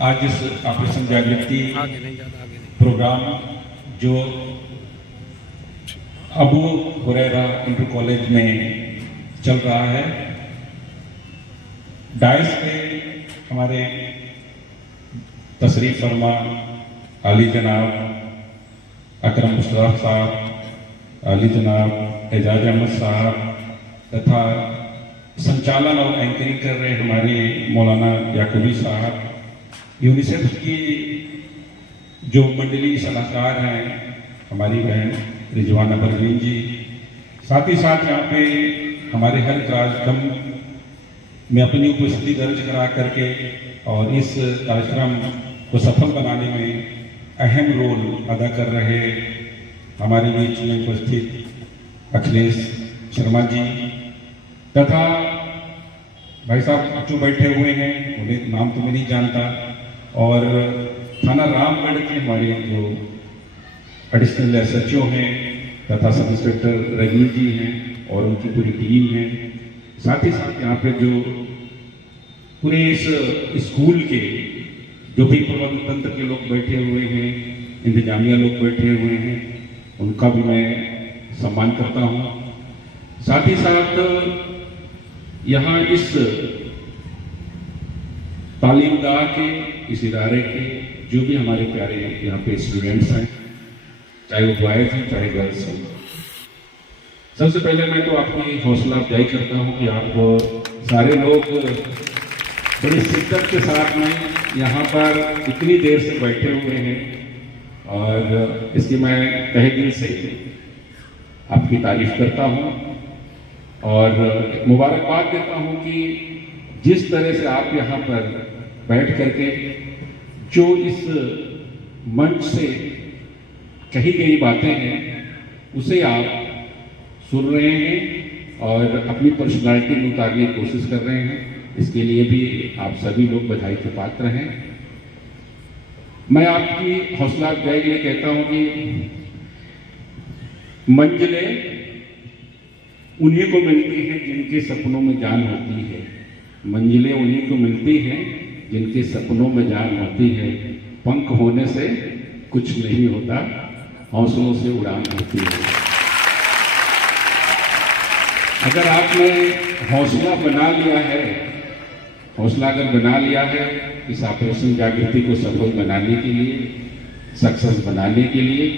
आज इस ऑपरेशन जागृति प्रोग्राम जो अबू हुरैरा इंटर कॉलेज में चल रहा है, डाइस पे हमारे तशरीफ फरमा आली जनाब अकरम मुस्तफा साहब, आली जनाब एजाज अहमद साहब तथा संचालन और एंकरिंग कर रहे हमारे मौलाना याकूबी साहब, यूनिसेफ की जो मंडली सलाहकार हैं हमारी बहन रिजवाना परवीन जी, साथ ही साथ यहाँ पे हमारे हर कार्यक्रम में अपनी उपस्थिति दर्ज करा करके और इस कार्यक्रम को सफल बनाने में अहम रोल अदा कर रहे हमारे बीच में उपस्थित अखिलेश शर्मा जी तथा भाई साहब जो बैठे हुए हैं, उन्हें नाम तो मैं नहीं जानता, और थाना रामगढ़ के हमारे जो एडिशनल एसएचओ हैं तथा सब इंस्पेक्टर रजनी जी हैं और उनकी पूरी टीम है, साथ ही साथ यहाँ पे जो पूरे इस स्कूल के जो भी प्रबंध तंत्र के लोग बैठे हुए हैं, इंतजामिया लोग बैठे हुए हैं, उनका भी मैं सम्मान करता हूँ। साथ ही साथ यहाँ इस तालीमगाह के, इस इदारे के जो भी हमारे प्यारे यहाँ पे स्टूडेंट्स हैं, चाहे वो बॉयज हैं चाहे गर्ल्स हैं, सबसे पहले मैं तो आपकी हौसला अफजाई करता हूँ कि आप सारे लोग बड़ी शिद्दत के साथ में यहाँ पर इतनी देर से बैठे हुए हैं, और इसकी मैं तहे दिल से आपकी तारीफ करता हूँ और मुबारकबाद देता हूँ कि जिस तरह से आप यहाँ पर बैठ करके जो इस मंच से कही गई बातें हैं उसे आप सुन रहे हैं और अपनी पर्सनालिटी में उतारने की कोशिश कर रहे हैं। इसके लिए भी आप सभी लोग बधाई के पात्र हैं। मैं आपकी हौसला अफजाई के लिए कहता हूं कि मंजिलें उन्हीं को मिलती हैं जिनके सपनों में जान होती है, मंजिलें उन्हीं को मिलती हैं जिनके सपनों में जान होती है, पंख होने से कुछ नहीं होता, हौसलों से उड़ान होती है। अगर आपने हौसला बना लिया है, हौसला अगर बना लिया है इस ऑपरेशन जागृति को सफल बनाने के लिए, सक्सेस बनाने के लिए,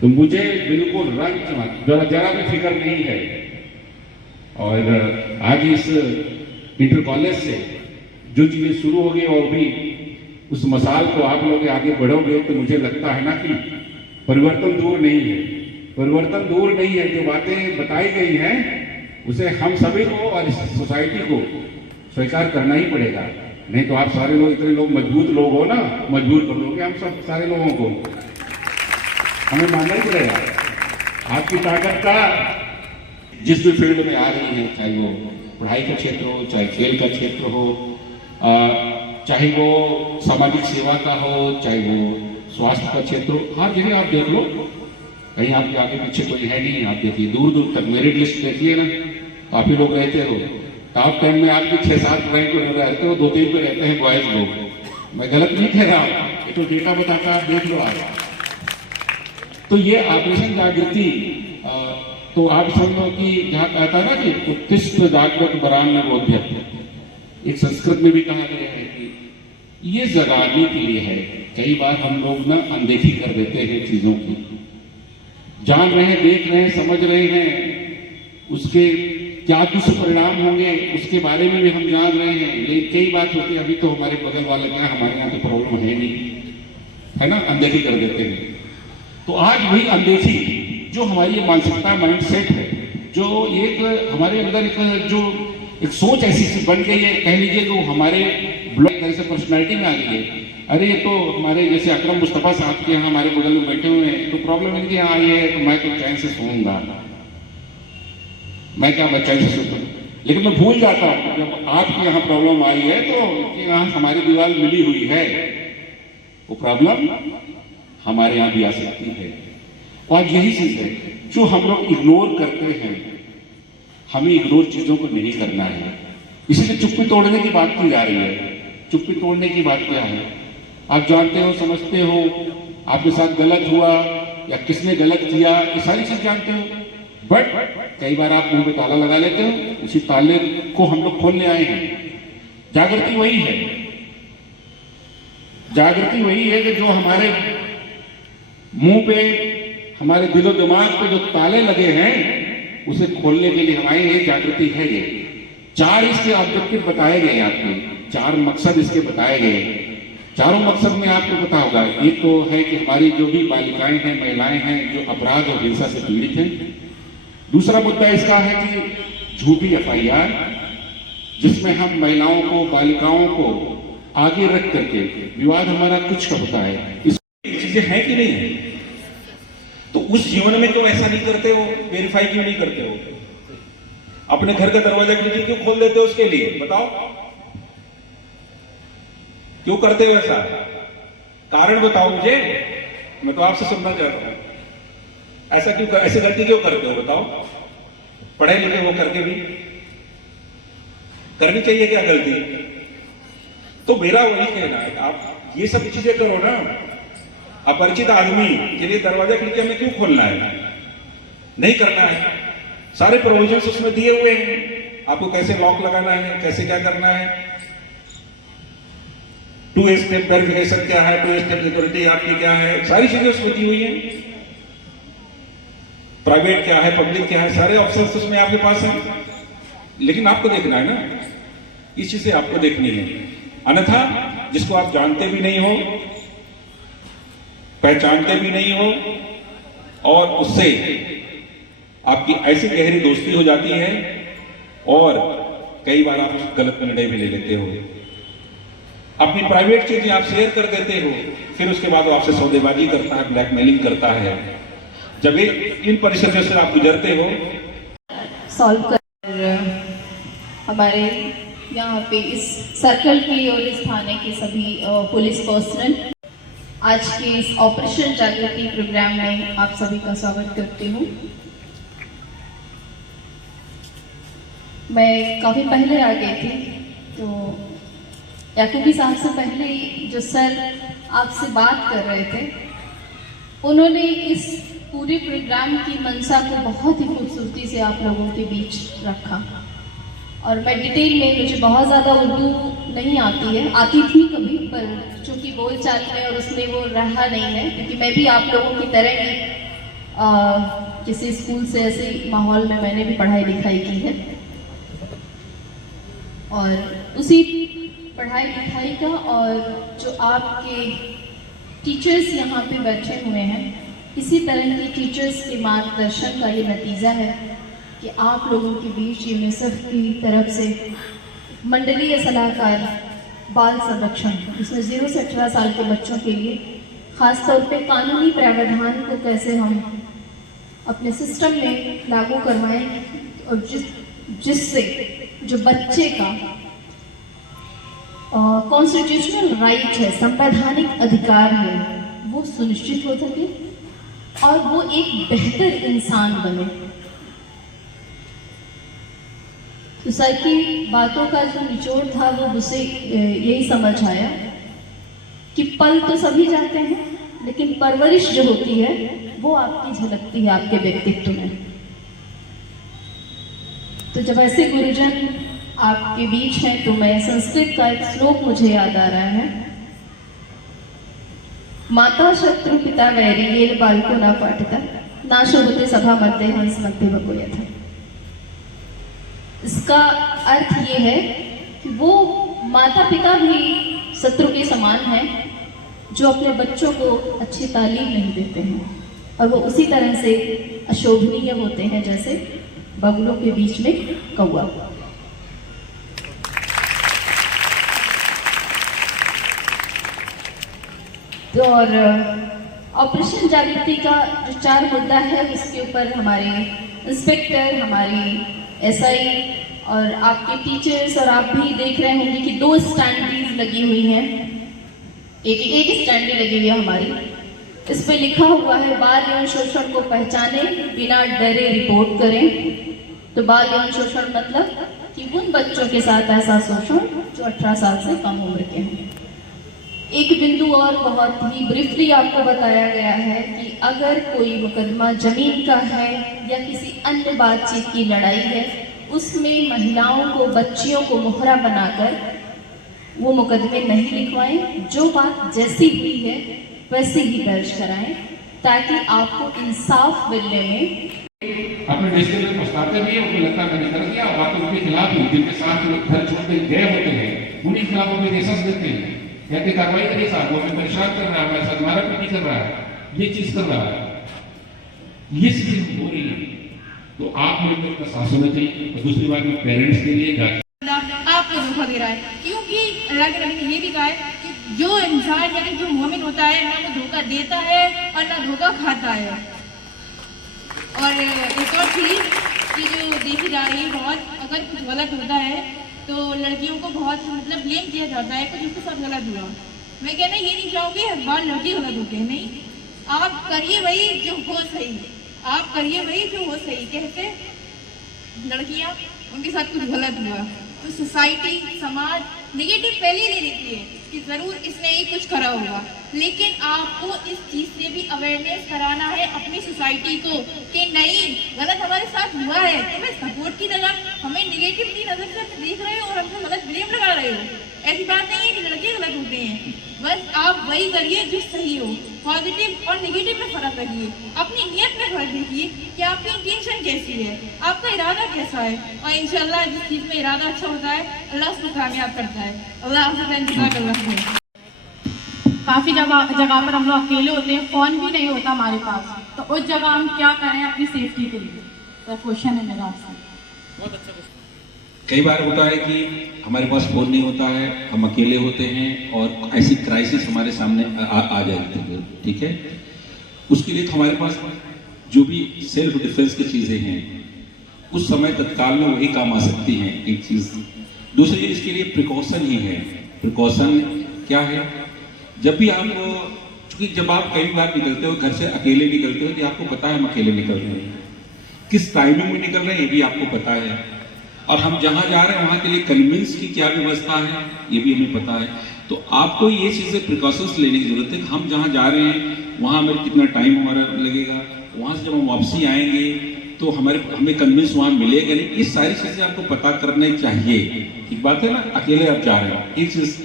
तो मुझे बिल्कुल जरा भी फिक्र नहीं है। और आज इस इंटर कॉलेज से जो चीज़ें शुरू होगी और भी उस मसाल को आप लोग आगे बढ़ोगे तो मुझे लगता है ना कि परिवर्तन दूर नहीं है, परिवर्तन दूर नहीं है। जो बातें बताई गई हैं उसे हम सभी को और इस सोसाइटी को स्वीकार करना ही पड़ेगा, नहीं तो आप सारे लोग इतने लोग मजबूत लोग हो ना, मजबूर कर लोगे हम सब सारे लोगों को, हमें मानना ही पड़ेगा। आपकी ताकत का जिस भी फील्ड में आ रही है, चाहे वो पढ़ाई का क्षेत्र हो, चाहे खेल का क्षेत्र हो, चाहे वो सामाजिक सेवा का हो, चाहे वो स्वास्थ्य का क्षेत्र हो, हर जगह आप देख लो, कहीं आपके आगे पीछे कोई है नहीं। आप देखिए दूर दूर तक मेरिट लिस्ट देखिए ना, काफी लोग रहते हो, टॉप 10 में आपके 6-7 रैंक रहते हो, 2-3 पे रहते हैं बॉयज लोग। मैं गलत नहीं कह रहा हूँ, ये तो डेटा बताता है, आप देख लो आप। तो ये ऑपरेशन जागृति तो आप समझो कि जहाँ कहता है ना कि उत्तिष्ठ जागृत बरान में बोध्य, एक संस्कृत में भी कहा गया है कि ये जगाने के लिए है। कई बार हम लोग ना अनदेखी कर देते हैं चीजों की, जान रहे हैं, देख रहे हैं, समझ रहे हैं, उसके क्या दुष्परिणाम होंगे उसके बारे में भी हम जान रहे हैं, लेकिन कई बात होती है अभी तो हमारे बगल वाले क्या, हमारे यहाँ तो प्रॉब्लम है नहीं, है ना, अनदेखी कर देते हैं। तो आज वही अनदेखी जो हमारी ये मानसिकता माइंडसेट है, जो एक हमारे अंदर एक सोच ऐसी सी बन गई है, कह लीजिए तो हमारे ब्लॉक जैसे पर्सनैलिटी में आ गई है। अरे ये तो हमारे जैसे अकरम मुस्तफा साहब के यहाँ हमारे बगल में बैठे हुए हैं, तो प्रॉब्लम इनके यहाँ आई है तो मैं तो चैन से सोऊंगा, मैं क्या चैन से सोता, लेकिन मैं भूल जाता हूँ जब आपके यहाँ प्रॉब्लम आई है तो इनके यहाँ हमारी दीवार मिली हुई है, वो प्रॉब्लम हमारे यहाँ भी आ सकती है। और यही चीज है जो हम लोग इग्नोर करते हैं, हमें इग्नोर चीजों को नहीं करना है, इसीलिए चुप्पी तोड़ने की बात की जा रही है। चुप्पी तोड़ने की बात क्या है? आप जानते हो, समझते हो, आपके साथ गलत हुआ या किसने गलत किया, ये सारी चीज जानते हो, बट कई बार आप मुंह पे ताला लगा लेते हो। उसी ताले को हम लोग खोलने आए हैं। जागृति वही है, जागृति वही है कि जो हमारे मुंह पे, हमारे दिलो दिमाग पे जो ताले लगे हैं, उसे खोलने के लिए हमारी ये जागृति है। ये 4 इसके ऑब्जेक्टिव बताए गए, आपके 4 मकसद इसके बताए गए। चारों मकसद में आपको पता होगा, एक तो है कि हमारी जो भी बालिकाएं हैं, महिलाएं हैं, जो अपराध और हिंसा से पीड़ित हैं। दूसरा मुद्दा इसका है कि झूठी FIR, जिसमें हम महिलाओं को, बालिकाओं को आगे रख करके विवाद हमारा कुछ का होता है। इस चीजें हैं कि नहीं है, तो उस जीवन में क्यों ऐसा नहीं करते हो? वेरीफाई क्यों नहीं करते हो? अपने घर का दरवाजा खिड़की क्यों खोल देते हो? उसके लिए बताओ, क्यों करते हो ऐसा? कारण बताओ मुझे, मैं तो आपसे सुनना चाहता हूं। ऐसा क्यों, ऐसी गलती क्यों करते हो बताओ? पढ़े लिखे हो करके भी करनी चाहिए क्या गलती? तो मेरा वही कहना है, आप ये सब चीजें करो ना। अपरिचित आदमी के लिए दरवाजा खिड़की हमें क्यों खोलना है? नहीं करना है। सारे प्रोविजंस उसमें दिए हुए हैं, आपको कैसे लॉक लगाना है, कैसे क्या करना है। 2 स्टेप वेरिफिकेशन क्या है, 2 स्टेप सिक्योरिटी आपकी क्या है, सारी चीजें उसमें दी हुई है। प्राइवेट क्या है, पब्लिक क्या है, सारे ऑप्शंस उसमें आपके पास हैं। लेकिन आपको देखना है ना, इस चीज से आपको देखनी है। अन्यथा जिसको आप जानते भी नहीं हो, पहचानते भी नहीं हो, और उससे आपकी ऐसी गहरी दोस्ती हो जाती है, और कई बार आप गलत निर्णय भी ले लेते हो। अपनी प्राइवेट चीजें आप शेयर कर देते हो, फिर उसके बाद वो आपसे सौदेबाजी करता है, ब्लैकमेलिंग करता है। जब इन परिस्थितियों से आप गुजरते हो, सॉल्व कर हमारे यहाँ पे इस सर्कल की और इस थाने के सभी पुलिस पर्सनल आज के इस ऑपरेशन जागृति प्रोग्राम में आप सभी का स्वागत करती हूँ। मैं काफ़ी पहले आ गई थी, तो याकूबी साहब से पहले ही जो सर आपसे बात कर रहे थे, उन्होंने इस पूरे प्रोग्राम की मंशा को बहुत ही खूबसूरती से आप लोगों के बीच रखा। और मैं डिटेल में, मुझे बहुत ज़्यादा उर्दू नहीं आती है, आती थी कभी, पर चूँकि बोलचाल में और उसमें वो रहा नहीं है, क्योंकि मैं भी आप लोगों की तरह ही किसी स्कूल से ऐसे माहौल में मैंने भी पढ़ाई लिखाई की है, और उसी पढ़ाई लिखाई का और जो आपके टीचर्स यहाँ पे बैठे हुए हैं, इसी तरह की टीचर्स के मार्गदर्शन का ये नतीजा है कि आप लोगों के बीच यूनिसेफ की तरफ से मंडलीय सलाहकार बाल संरक्षण, इसमें 0 से 18 साल के बच्चों के लिए ख़ास तौर पे कानूनी प्रावधान को कैसे हम अपने सिस्टम में लागू करवाएं, और जिससे जो बच्चे का कॉन्स्टिट्यूशनल राइट है, संवैधानिक अधिकार है, वो सुनिश्चित हो सके और वो एक बेहतर इंसान बने। तो सर की बातों का जो निचोड़ था वो मुझे यही समझ आया कि पल तो सभी जाते हैं, लेकिन परवरिश जो होती है वो आपकी झलकती है आपके व्यक्तित्व में। तो जब ऐसे गुरुजन आपके बीच हैं, तो मैं संस्कृत का एक श्लोक मुझे याद आ रहा है, माता शत्रु पिता वैरी येल बालको ना पाठता ना शोभते सभा मध्य हंस मध्य भगोया था। इसका अर्थ ये है कि वो माता पिता भी शत्रु के समान हैं जो अपने बच्चों को अच्छी तालीम नहीं देते हैं, और वो उसी तरह से अशोभनीय होते हैं जैसे बगुलों के बीच में कौवा। और ऑपरेशन जागृति का जो 4 मुद्दा है, उसके ऊपर हमारे इंस्पेक्टर, हमारी SI और आपके टीचर्स और आप भी देख रहे होंगे कि 2 स्टैंडीज लगी हुई हैं, एक स्टैंडी लगी हुई है हमारी। इस पे लिखा हुआ है बाल यौन शोषण को पहचाने, बिना डरे रिपोर्ट करें। तो बाल यौन शोषण मतलब कि उन बच्चों के साथ ऐसा शोषण जो 18 साल से कम उम्र के हैं। एक बिंदु और बहुत ही ब्रीफली आपको बताया गया है कि अगर कोई मुकदमा जमीन का है या किसी अन्य बातचीत की लड़ाई है, उसमें महिलाओं को, बच्चियों को मोहरा बनाकर वो मुकदमे नहीं लिखवाएं। जो बात जैसी हुई है वैसे ही दर्ज कराएं, ताकि आपको इंसाफ मिलने में अपने देश के लिए पछताते भी है, उनको लगता है मैंने कर दिया, बात उनके खिलाफ ही, जिनके साथ लोग घर छोड़ के गए होते हैं उन्हीं के खिलाफ अपने केसेस देते हैं, कहते कार्रवाई करिए साहब, वो हमें परेशान कर रहा है, हमारे साथ मारा पीटी कर रहा है, ये चीज कर रहा है, ये चीजें हो रही है। तो आप लोगों का साथ होना चाहिए। और दूसरी बात में पेरेंट्स के लिए आपको धोखा दे रहा है, क्योंकि अल्लाह के नबी ने ये भी कहा है कि जो इंसान यानी जो मोमिन होता है ना वो धोखा देता है और ना धोखा खाता है। और एक और चीज़ कि जो देखी जा रही है बहुत, अगर कुछ गलत होता है तो लड़कियों को बहुत मतलब ब्लेम किया जाता है, कुछ उसके साथ गलत हुआ। मैं कहना ये नहीं चाहूँगी हर बार लड़की गलत होते हैं, नहीं, आप करिए वही जो हो सही, आप करिए वही जो हो सही। कहते लड़कियाँ उनके साथ कुछ गलत हुआ तो सोसाइटी, समाज नेगेटिव पहले ही ले लेती है कि ज़रूर इसने ही कुछ करा होगा, लेकिन आपको इस चीज़ से भी अवेयरनेस कराना है अपनी सोसाइटी को कि नहीं, गलत हमारे साथ हुआ है, तुम्हें सपोर्ट की जगह हमें नेगेटिव की नज़र से देख रहे हो और हमसे गलत ब्लेम लगा रहे हो। ऐसी बात नहीं है कि लड़के गलत होते हैं, बस आप वही करिए जो सही हो। पॉजिटिव और नेगेटिव में फ़र्क रखिए, अपनी नीयत में फ़र्क देखिए कि आपकी इंटेंशन कैसी है, आपका इरादा कैसा है, और इंशाल्लाह जिस चीज़ में इरादा अच्छा होता है अल्लाह उसको कामयाब करता है। अल्लाह आपसे इंतज़ार कर रहा है। काफ़ी जगह पर हम लोग अकेले होते हैं, फ़ोन भी नहीं होता हमारे पास, तो उस जगह हम क्या करें अपनी सेफ्टी के लिए? तो क्वेश्चन है मेरा आपसे। बहुत अच्छा क्वेश्चन। कई बार होता है कि हमारे पास फोन नहीं होता है, हम अकेले होते हैं और ऐसी क्राइसिस हमारे सामने आ जाती है, ठीक है। उसके लिए तो हमारे पास जो भी सेल्फ डिफेंस की चीज़ें हैं उस समय तत्काल में वही काम आ सकती हैं, एक चीज़। दूसरी चीज़ इसके लिए प्रिकॉशन ही है। प्रिकॉशन क्या है? जब भी आप, चूंकि जब आप कई बार निकलते हो घर से अकेले निकलते हो तो आपको पता है हम अकेले निकल रहे हैं, किस टाइमिंग में निकल रहे हैं ये भी आपको पता है, और हम जहाँ जा रहे हैं वहाँ के लिए कन्विंस की क्या व्यवस्था है ये भी हमें पता है। तो आपको ये चीज़ें प्रिकॉशंस लेने की जरूरत है कि हम जहाँ जा रहे हैं वहाँ हमें कितना टाइम हमारा लगेगा, वहाँ से जब हम वापसी आएंगे तो हमें कन्विंस वहाँ मिलेगा नहीं, ये सारी चीज़ें आपको पता करनी चाहिए। एक बात है ना, अकेले आप जा रहे हैं, एक चीज़।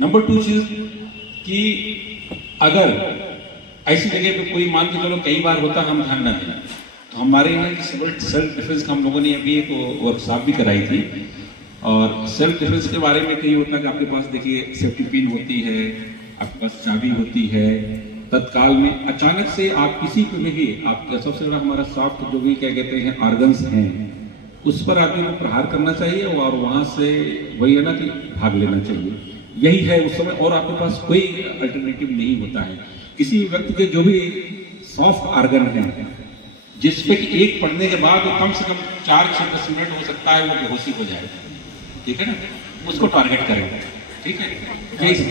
नंबर 2 चीज़ कि अगर ऐसी जगह पे कोई, मान के चलो कई बार होता हम ध्यान न दें, तो हमारे यहाँ की सेल्फ डिफेंस का हम लोगों ने अभी एक वर्कशॉप भी कराई थी, और सेल्फ डिफेंस के बारे में कई होता है कि आपके पास देखिए सेफ्टी पिन होती है, आपके पास चाबी होती है, तत्काल में अचानक से आप किसी पे भी, आपका सबसे बड़ा हमारा सॉफ्ट जो भी क्या कहते हैं ऑर्गन्स हैं उस पर आदमी को प्रहार करना चाहिए और वहाँ से वही है ना कि भाग लेना चाहिए। यही है उस समय, और आपके पास कोई अल्टरनेटिव नहीं होता है। किसी व्यक्ति के जो भी सॉफ्ट ऑर्गन हैं जिसपे एक पढ़ने के बाद वो कम से कम 4-6-10 मिनट हो सकता है वो बेहोशी हो जाए, ठीक है ना, उसको टारगेट करें, ठीक है। यही सब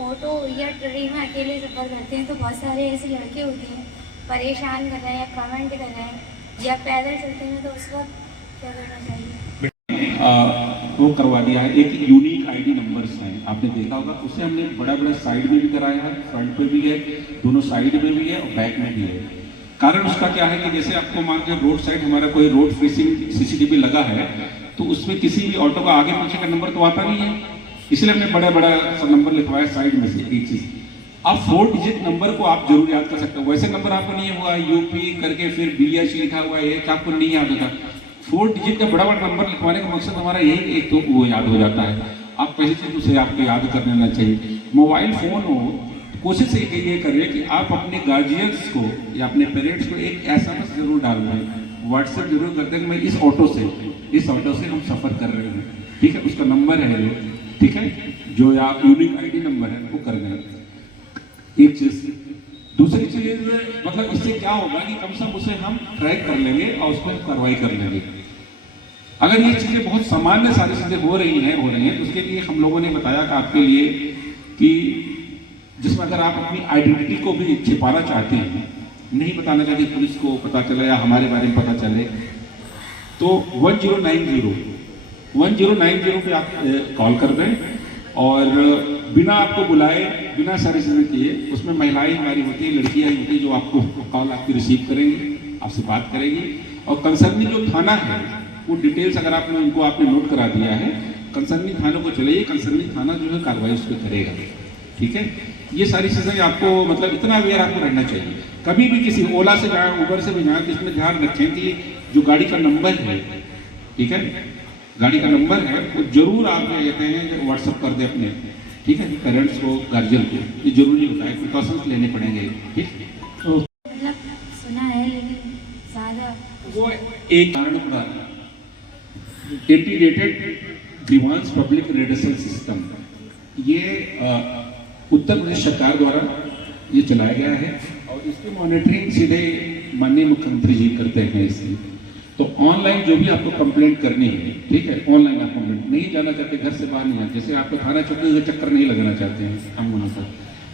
ऑटो या ट्रेन में अकेले सफ़र करते हैं तो बहुत सारे ऐसे लड़के होते हैं परेशान कर रहे हैं या कमेंट कर रहे हैं, या पैदल चलते हैं तो उस वक्त क्या करना चाहिए? वो करवा दिया है, एक यूनिक आईडी नंबर्स हैं, आपने देखा होगा, उसे हमने बड़ा साइड में भी कराया है, फ्रंट पे भी है, दोनों साइड में भी है और बैक में भी है। कारण उसका क्या है कि जैसे आपको मान के रोड साइड हमारा कोई रोड फेसिंग सीसीटीवी लगा है तो उसमें किसी भी ऑटो का आगे पीछे का नंबर तो आता नहीं है, इसलिए हमने बड़ा सा नंबर लिखवाया साइड में से। एक चीज, आप 4 डिजिट नंबर को आप जरूर याद कर सकते हो, वैसे नंबर आपको नहीं हुआ यूपी करके फिर BH लिखा हुआ है तो आपको नहीं याद होता। 4 डिजिट का बड़ा नंबर लिखवाने का मकसद हमारा यही, एक तो वो याद हो जाता है, आप पहली चीज उसे आपको याद कर लेना चाहिए। मोबाइल फोन हो, कोशिश ये करिए कि आप अपने गार्जियंस को या अपने पेरेंट्स को एक SMS जरूर डाल दें, व्हाट्सएप जरूर कर दें कि मैं इस ऑटो से हम सफ़र कर रहे हैं, ठीक है, उसका नंबर है ये, ठीक है, जो या यूनिक ID नंबर है वो कर दें। एक चीज़। दूसरी चीज़, मतलब इससे क्या होगा कि कम से कम उसे हम ट्रैक कर लेंगे और उस पर कार्रवाई कर लेंगे। अगर ये चीज़ें बहुत सामान्य सारी चीज़ें हो रही हैं तो उसके लिए हम लोगों ने बताया कि आपके लिए कि जिसमें अगर आप अपनी आइडेंटिटी को भी छिपाना चाहते हैं, नहीं बताना चाहते पुलिस को पता चले या हमारे बारे में पता चले, तो 1090 पे आप कॉल कर दें और बिना आपको बुलाए, बिना सारी चीज़ें किए, उसमें महिलाएं हमारी होती हैं, लड़कियां होती हैं जो आपको कॉल आपकी रिसीव करेंगी, आपसे बात करेगी। और कंसर्निंग जो थाना है वो डिटेल्स अगर आपने उनको आपने नोट करा दिया है, कंसर्निंग थानों को चलाइए, कंसर्निंग थाना जो है कार्रवाई उस पर करेगा। ठीक है, ये सारी चीज़ें आपको मतलब इतना अवेयर आपको रहना चाहिए। कभी भी किसी ओला से जाए, उबर से भी जाए, तो इसमें ध्यान रखें कि जो गाड़ी का नंबर है, ठीक है, गाड़ी का नंबर है वो जरूर आप कहते हैं व्हाट्सअप कर दे अपने, ठीक है, पेरेंट्स को, गार्जियन को, ये जरूरी होता है, प्रिकॉशंस लेने पड़ेंगे। ठीक, तो मतलब सुना है लेकिन ज़्यादा वो एक कारण पर इंटीग्रेटेड ग्रीवांस पब्लिक रिडरेसल सिस्टम, ये उत्तर प्रदेश सरकार द्वारा ये चलाया गया है और इसकी मॉनिटरिंग सीधे माननीय मुख्यमंत्री जी करते हैं। इसकी तो ऑनलाइन जो भी आपको कंप्लेंट करनी है, ठीक है, ऑनलाइन आप कंप्लेंट नहीं जाना चाहते, घर से बाहर नहीं जाना, जैसे आपको थाना चौकी का चक्कर नहीं लगाना चाहते हैं हम वहाँ पर,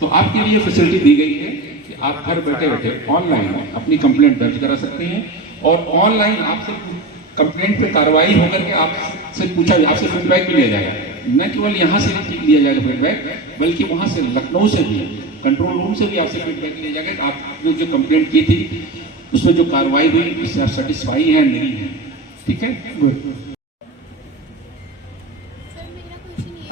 तो आपके लिए फैसिलिटी दी गई है कि आप घर बैठे बैठे ऑनलाइन अपनी कंप्लेंट दर्ज करा सकते हैं और ऑनलाइन आपसे कंप्लेंट पे कार्रवाई होकर के आपसे पूछा, आपसे फीडबैक भी लिया जाएगा। न केवल यहाँ से लिया जाएगा फीडबैक, बल्कि वहाँ से लखनऊ से भी, कंट्रोल रूम से भी आपसे फीडबैक लिया जाएगा कि आपने जो कंप्लेंट की थी उसमें जो कार्रवाई हुई उससे आप सेटिस्फाई है नहीं है। ठीक है, गुड। सर मेरा क्वेश्चन ये है,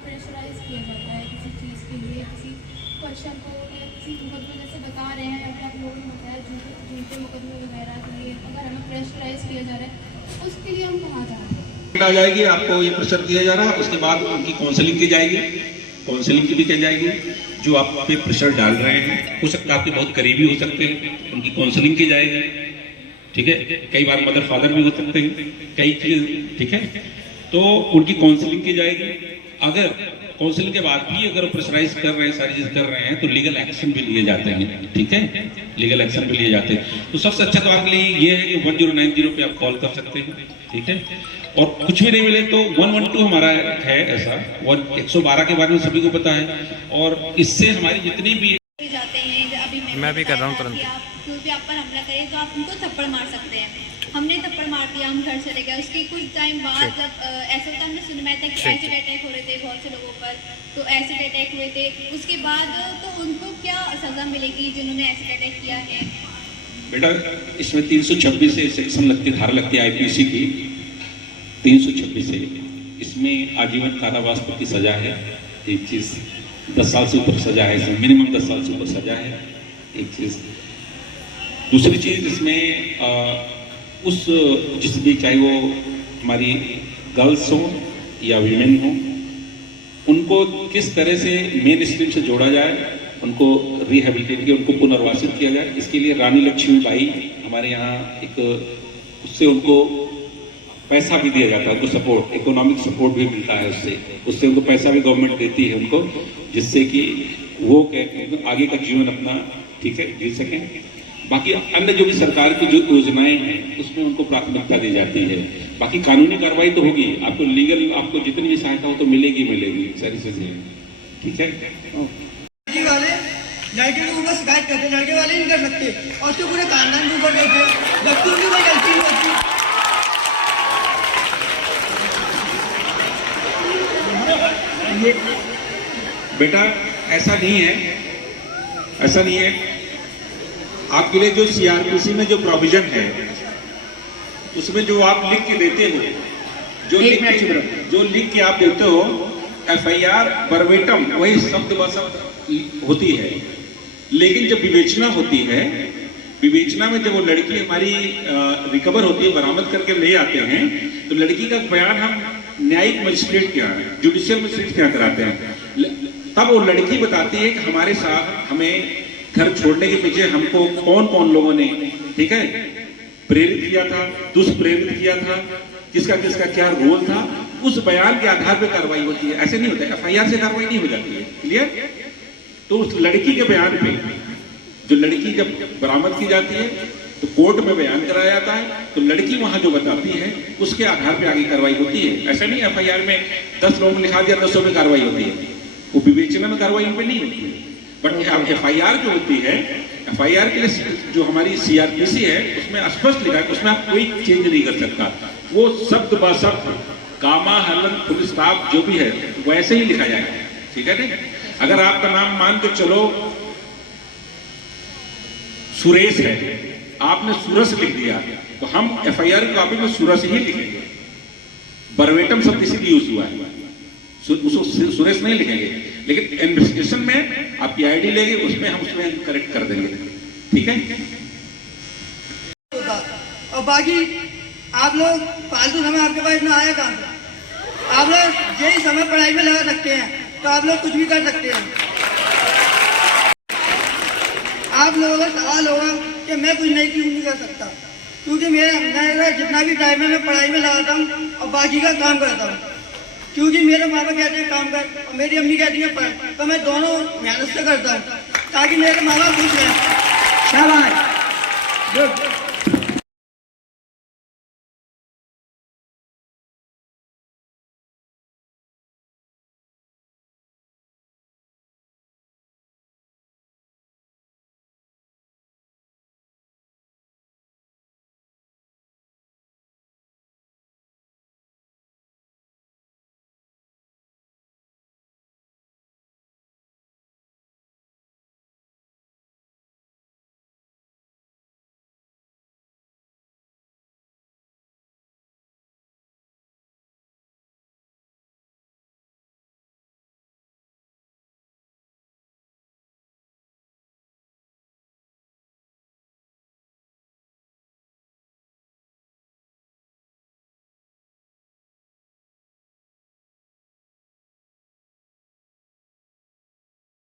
प्रेशराइज किया जाता है किसी चीज़ के लिए, किसी क्वेश्चन को या किसी मुकदमे जैसे बता रहे हैं, या फिर आप लोगों ने बताया झूठे मुकदमे वगैरह के लिए अगर हमें प्रेशराइज किया जा रहा है, उसके लिए हम कहाँ जा रहे हैं? आ जाएगी, आपको ये प्रेशर दिया जा रहा है, उसके बाद उनकी काउंसलिंग की जाएगी, काउंसलिंग की भी की जाएगी। जो आप पे प्रेशर डाल रहे हैं, हो सकता है आपके बहुत करीबी हो सकते हैं, उनकी काउंसलिंग की जाएगी। ठीक है, कई बार मदर फादर भी हो सकते हैं, कई चीज, ठीक है, तो उनकी काउंसलिंग की जाएगी। अगर काउंसलिंग के बाद भी अगर प्रेशराइज कर रहे हैं, सारी चीज कर रहे हैं, तो लीगल एक्शन भी लिए जाते हैं। ठीक है, लीगल एक्शन भी लिए जाते हैं। तो सबसे अच्छा तो आपके लिए ये है कि 1090 पे आप कॉल कर सकते हैं। ठीक है, और कुछ भी नहीं मिले तो 112 हमारा है ऐसा, 112 के बारे में सभी को पता है। और इससे हमारी जितनी भी जाते हैं, अभी मैं भी कर रहा हूँ तुरंत, आप कोई भी आप पर हमला करे तो आप उनको थप्पड़ मार सकते हैं। हमने थप्पड़ मार दिया, हम घर चले गए, उसके कुछ टाइम बाद जब ऐसा होता, हमने सुना था कि एसिड अटैक हो रहे थे बहुत से लोगों पर, तो एसिड अटैक हुए थे, उसके बाद तो उनको क्या सजा मिलेगी जिन्होंने एसिड अटैक किया है? बेटा इसमें 326 से सेक्शन लगती, धारा लगती है आईपीसी की 326 से, इसमें आजीवन कारावास की सजा है। एक चीज 10 साल से ऊपर सजा है, इसमें मिनिमम 10 साल से ऊपर सजा है, एक चीज। दूसरी चीज इसमें उस जिसमें चाहे वो हमारी गर्ल्स हो या वीमेन हो, उनको किस तरह से मेन स्ट्रीम से जोड़ा जाए, उनको रिहेबिलिटेट किया, उनको पुनर्वासित किया जाए। इसके लिए रानी लक्ष्मीबाई हमारे यहाँ एक, उससे उनको पैसा भी दिया जाता है, उनको सपोर्ट, इकोनॉमिक सपोर्ट भी मिलता है उससे उनको पैसा भी गवर्नमेंट देती है उनको, जिससे कि वो आगे का जीवन अपना, ठीक है, जी सकें। बाकी अन्य जो भी सरकार की जो योजनाएं हैं उसमें उनको प्राथमिकता दी जाती है। बाकी कानूनी कार्रवाई तो होगी, आपको लीगल, आपको जितनी भी सहायता हो तो मिलेगी सारी चीजें। ठीक है, लड़की वाले लड़के को ऊपर शिकायत करते, लड़के वाले नहीं कर सकते और उसके पूरे खानदान के ऊपर देते, जबकि उनकी कोई गलती नहीं होती। बेटा ऐसा नहीं है, ऐसा नहीं है। आपके लिए जो सीआरपीसी में जो प्रोविजन है उसमें जो आप लिख के देते हो, जो लिख के आप देते हो, एफआईआर वर्बेटम वही शब्द ब शब्द होती है। लेकिन जब विवेचना होती है, विवेचना में जब वो लड़की हमारी रिकवर होती है, बरामद करके ले आते हैं, तो लड़की का बयान हम न्यायिक मजिस्ट्रेट के यहाँ, जुडिशियल मजिस्ट्रेट के यहाँ कराते हैं। तब वो लड़की बताती है कि हमारे साथ हमें घर छोड़ने के पीछे हमको कौन कौन लोगों ने, ठीक है, प्रेरित किया था, दुष्प्रेरित किया था, किसका किसका क्या रोल था, उस बयान के आधार पर कार्रवाई होती है। ऐसे नहीं होता है, एफआईआर से कार्रवाई नहीं हो जाती है। क्लियर? तो उस लड़की के बयान पे, जो लड़की जब बरामद की जाती है तो कोर्ट में बयान कराया जाता है, तो लड़की वहां जो बताती है उसके आधार पे आगे कार्रवाई होती है। ऐसा नहीं एफआईआर में 10 लोगों ने लिखा दिया 10 में कार्रवाई होती है, वो विवेचना में कार्रवाई उन पे नहीं होती है। बट FIR जो होती है, FIR के लिए जो हमारी CRPC है उसमें स्पष्ट लिखा है, उसमें आप कोई चेंज नहीं कर सकता, वो शब्द ब शब्द कामा हलन फुल स्टॉप जो भी है वैसे ही लिखा जाएगा, ठीक है ना। अगर आपका नाम मान के चलो सुरेश है, आपने सुरस लिख दिया तो हम FIR की कॉपी में सुरस ही लिखेंगे, वर्बेटम शब्द इसीलिए यूज हुआ है, उसको सुरेश नहीं लिखेंगे, लेकिन इन्वेस्टिगेशन में आपकी ID लेंगे, उसमें हम उसमें करेक्ट कर देंगे, ठीक है। और बाकी आप लोग फालतू समय आपके पास इतना आया कहाँ से? आप लोग यही समय पढ़ाई में लगा सकते हैं तो आप लोग कुछ भी कर सकते हैं। आप लोगों का सवाल होगा कि मैं कुछ नहीं क्यों नहीं कर सकता, क्योंकि मेरा जितना भी टाइम है मैं पढ़ाई में लगाता हूँ और बाकी का काम करता हूँ, क्योंकि मेरे माँ बाप कहते हैं काम कर और मेरी अम्मी कहती है पढ़, तो मैं दोनों मेहनत से करता हूँ ताकि मेरे माँ बाप खुश रहें। शाबाश।